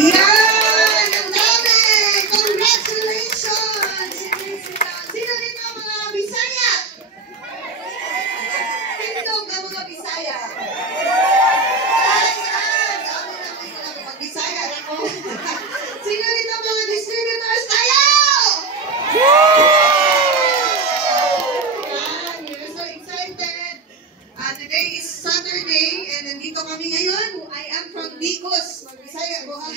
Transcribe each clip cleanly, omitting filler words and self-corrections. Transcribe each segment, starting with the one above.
Yan! Ang dami! Congratulations! Sino dito ang mga Bisaya? Tindog ang mga Bisaya. Ayan! Dami na kayo na mga Bisaya. Sino dito ang mga distributors tayo? Yan! We're so excited. Today is Saturday and nandito kami ngayon. I am from Digos. Mag-Bisaya ko ha.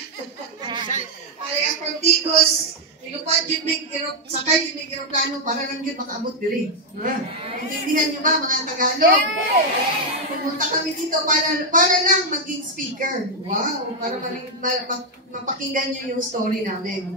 I am from Digos. Ilupad yun may sakay yun may aeroplano para lang yun makaabot diri. Intindihan nyo ba mga Tagalog? Pumunta kami dito para lang maging speaker. Wow! Para mapakinggan nyo yung story namin.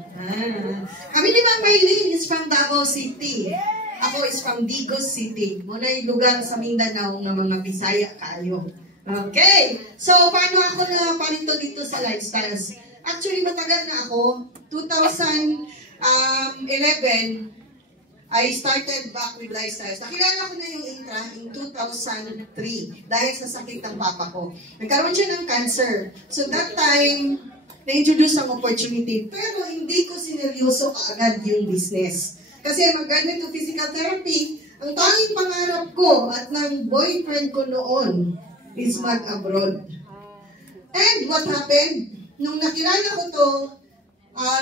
Kami ni Ma'am Maylene is from Davao City. Ako is from Digos City. Muna yung lugar sa Mindanao ng mga Bisaya kayo. Okay. So, paano ako na parito dito sa Lifestyles? Actually, matagal na ako. 2011, I started back with Lifestyles. Nakilala ko na yung Intra in 2003 dahil sa sakit ng papa ko. Nagkaroon siya ng cancer. So, that time, na-introduce ang opportunity. Pero hindi ko sineryoso kaagad yung business. Kasi mag-galing to physical therapy, ang tanging pangarap ko at ng boyfriend ko noon is mag-abroad. And what happened? Nung nakilala ko to,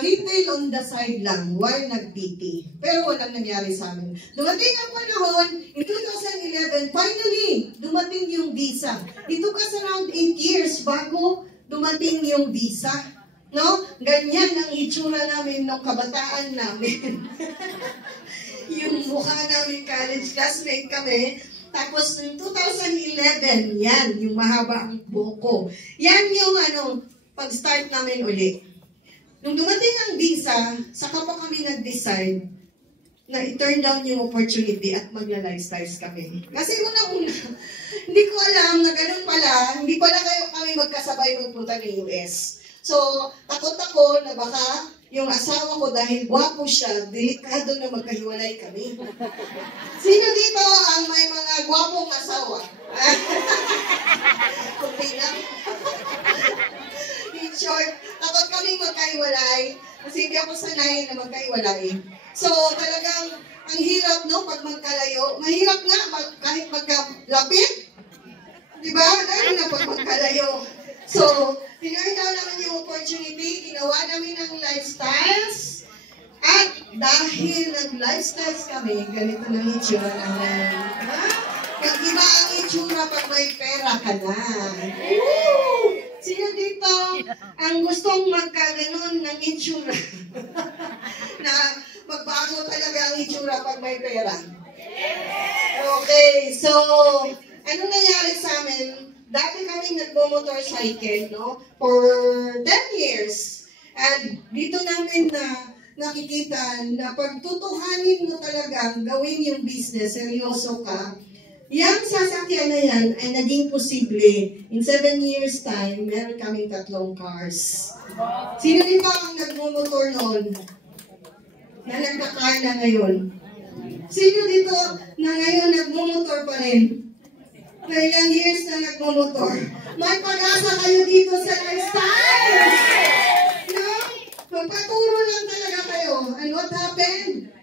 retail on the side lang, while nag-PT. Pero walang nangyari sa amin. Dumating ang panahon, in 2011, finally, dumating yung visa. It took us around 8 years bago dumating yung visa. No? Ganyan ang itsura namin nung kabataan namin. Yung mukha namin, college classmate kami. Tapos, noong 2011, yan, yung mahaba ang buko. Yan yung pag-start namin uli. Nung dumating ang visa, saka pa kami nag-decide na i-turn down yung opportunity at magla-lifestyles kami. Kasi una-una, hindi ko alam na ganun pala, hindi pala kami magkasabay magpunta ng US. So, takot ako na baka yung asawa ko dahil gwapo siya, delikado na magkahiwalay kami. Sino dito ang may mga gwapong asawa? Okay lang. In short, takot kami magkahiwalay kasi hindi ako sanay na magkahiwalay. So, talagang ang hirap, no, pag magkalayo. Mahirap nga kahit magkalapit. Diba? Lalo na pag magkalayo. So, tinurn down naman yung opportunity, ginawa namin ng Lifestyles, at dahil nag-Lifestyles kami, ganito na itsura namin. Mag-iba ang itsura pag may pera ka na. Woo! Sino dito ang gustong magkaganon ng itsura? Na magbago talaga ang itsura pag may pera? Okay, so, ano nangyari sa amin? Dati kami nagmo-motorcycle, no? For 10 years. And dito namin nakikita na pag tutuhanin mo talagang gawin yung business, seryoso ka, yung sasakyan na yan ay naging posible. In 7 years time, meron kaming 3 cars. Sino din ba ang nagmo-motor noon? Na nagka-car na ngayon? Sino dito na ngayon nagmo-motor pa rin? Na ilang years na nagmumotor. May pag-asa kayo dito sa Lifestyles. No? Magpaturo lang talaga kayo. And what happened?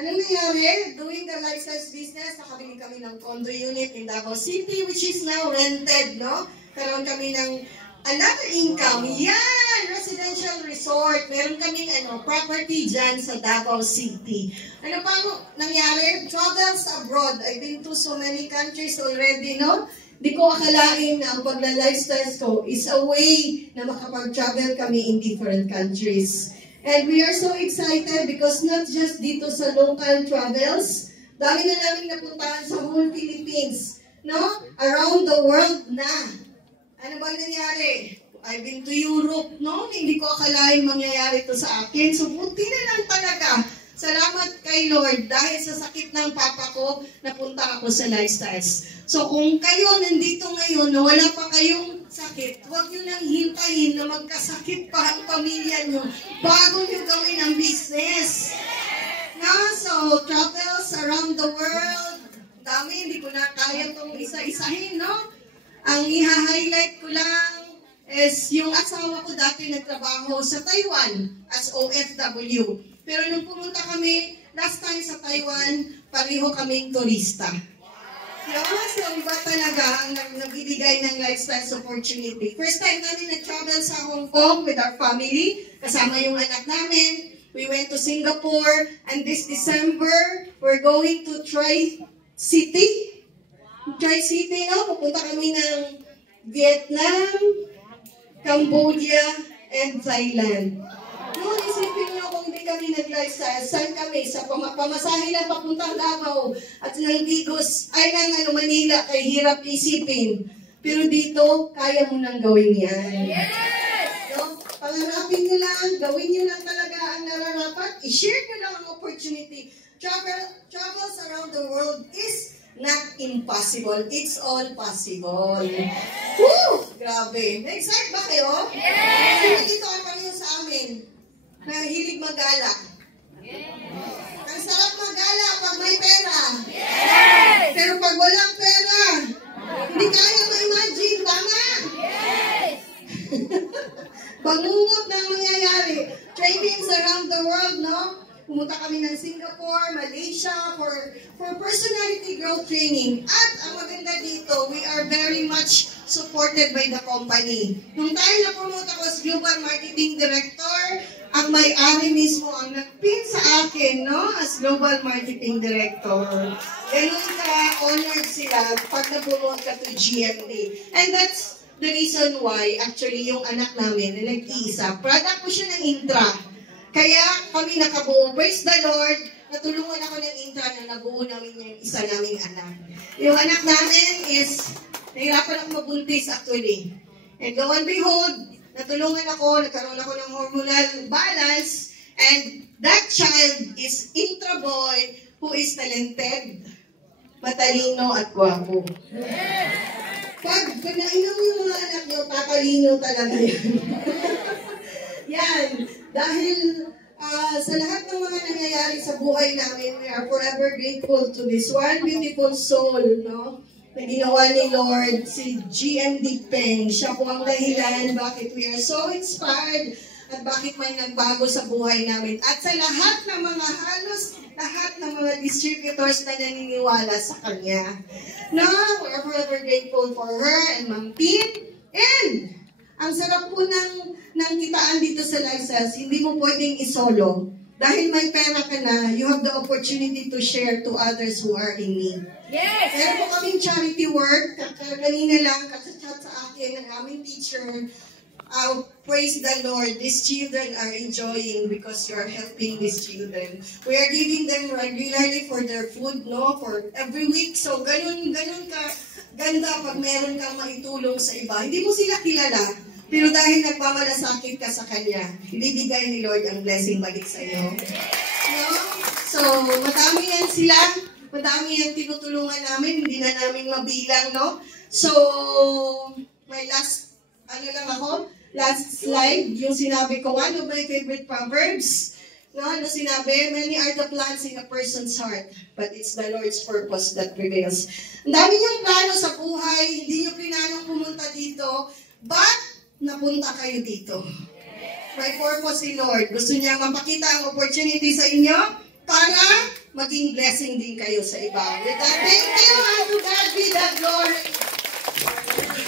Anong nangyari? Doing the Lifestyles business, nakabili kami ng condo unit in Davao City, which is now rented, no? Karoon kami ng another income. Yan! Residential resort. Meron kaming property dyan sa Davao City. Ano pa nangyari? Travels abroad. I've been to so many countries already, no? Di ko akalain na ang pagla-lifestyles ko is a way na makapag-travel kami in different countries. And we are so excited because not just dito sa local travels, dami na namin napuntahan sa whole Philippines, no? Around the world na. Ano ba nangyari? I've been to Europe, no? Hindi ko akalain mangyayari to sa akin. So, buti na lang talaga. Salamat kay Lord dahil sa sakit ng papa ko, napunta ako sa Lifestyles. So, kung kayo nandito ngayon na wala pa kayong sakit, huwag nyo nang hintayin na magkasakit pa ang pamilya nyo bago nyo gawin ang business. No? So, travels around the world. Dami, hindi ko na kaya itong isa-isahin, no? Ang i-highlight ko lang is yung asawa ko dati nagtrabaho sa Taiwan as OFW. Pero nung pumunta kami, last time sa Taiwan, pareho kaming turista. So, iba talaga ang nagbibigay ng lifestyle opportunity. First time namin nag-travel sa Hong Kong with our family, kasama yung anak namin. We went to Singapore, and this December, we're going to Tri-City. Tri-City, no? Pupunta kami ng Vietnam, Cambodia, and Thailand. No, isipin nyo kung hindi kami nag-lifestyle, saan kami? Sa pamasahe lang papuntang Davao at ng Digos, ay ng Manila, kay hirap isipin. Pero dito, kaya mo nang gawin yan. Yes! No? Pangarapin nyo lang, gawin nyo lang talaga ang nararapat, i-share nyo lang ang opportunity. Travels around the world is not impossible. It's all possible. Yes! Woo! Grabe. Na-excite ba kayo? Yes! Ito ang pareho sa amin. Na hilig magala. Yes. Ang sarap magala pag may pera. Yes. Pero pag walang pera, hindi kaya ma-imagine. Tama? Yes. Bangungot na mangyayari. Trainings around the world, no? Pumunta kami ng Singapore, Malaysia for personality growth training. At ang maganda dito, we are very much supported by the company. Nung time na promote ako as Global Marketing Director, ang may-ari mismo ang nag-pin sa akin, no? As Global Marketing Director. Ganun ka-honored sila pag na-promote ka to GMD. And that's the reason why, actually, yung anak namin na nag-iisa, product ko siya ng Intra. Kaya kami nakabuo. Praise the Lord, natulungan ako ng Intra na nabuo namin yung isa naming anak. Yung anak namin is, nahirapan ako mabuntis actually. And lo and behold, natulungan ako, nagkaroon ako ng hormonal balance, and that child is Intra boy who is talented, matalino at gwapo. Pag nainom yung mga anak nyo, tatalino talaga yan. Yan. Dahil sa lahat ng mga nangyayari sa buhay namin, we are forever grateful to this one beautiful soul, no? Na ginawa ni Lord, si GMD Peng. Siya po ang dahilan bakit we are so inspired at bakit may nagbago sa buhay namin. At sa lahat ng mga lahat ng mga distributors na naniniwala sa Kanya. No, we are forever grateful for her and Ma'am Pete. And ang sarap po ng kitaan dito sa Lifestyles, hindi mo pwedeng isolo. Dahil may pera ka na, you have the opportunity to share to others who are in need. Yes! Meron po kaming charity work. Kanina lang, kakachat sa akin ng aming teacher. Praise the Lord, these children are enjoying because you are helping these children. We are giving them regularly for their food, no? For every week. So, ganun ka ganda pag meron kang maitulong sa iba. Hindi mo sila kilala. Pero dahil nagmamalasakit ka sa Kanya, ibibigay ni Lord ang blessing balik sa iyo. No? So, madami yan sila. Madami yan tinutulungan namin. Hindi na namin mabilang, no? So, my last slide, yung sinabi ko, one of my favorite proverbs, no? Ano sinabi? Many are the plans in a person's heart, but it's the Lord's purpose that prevails. Ang dami niyong plano sa buhay, hindi niyo pinanong pumunta dito, but napunta kayo dito. May purpose si Lord. Gusto niya mapakita ang opportunity sa inyo para maging blessing din kayo sa iba. With that, thank you, and to God be the glory.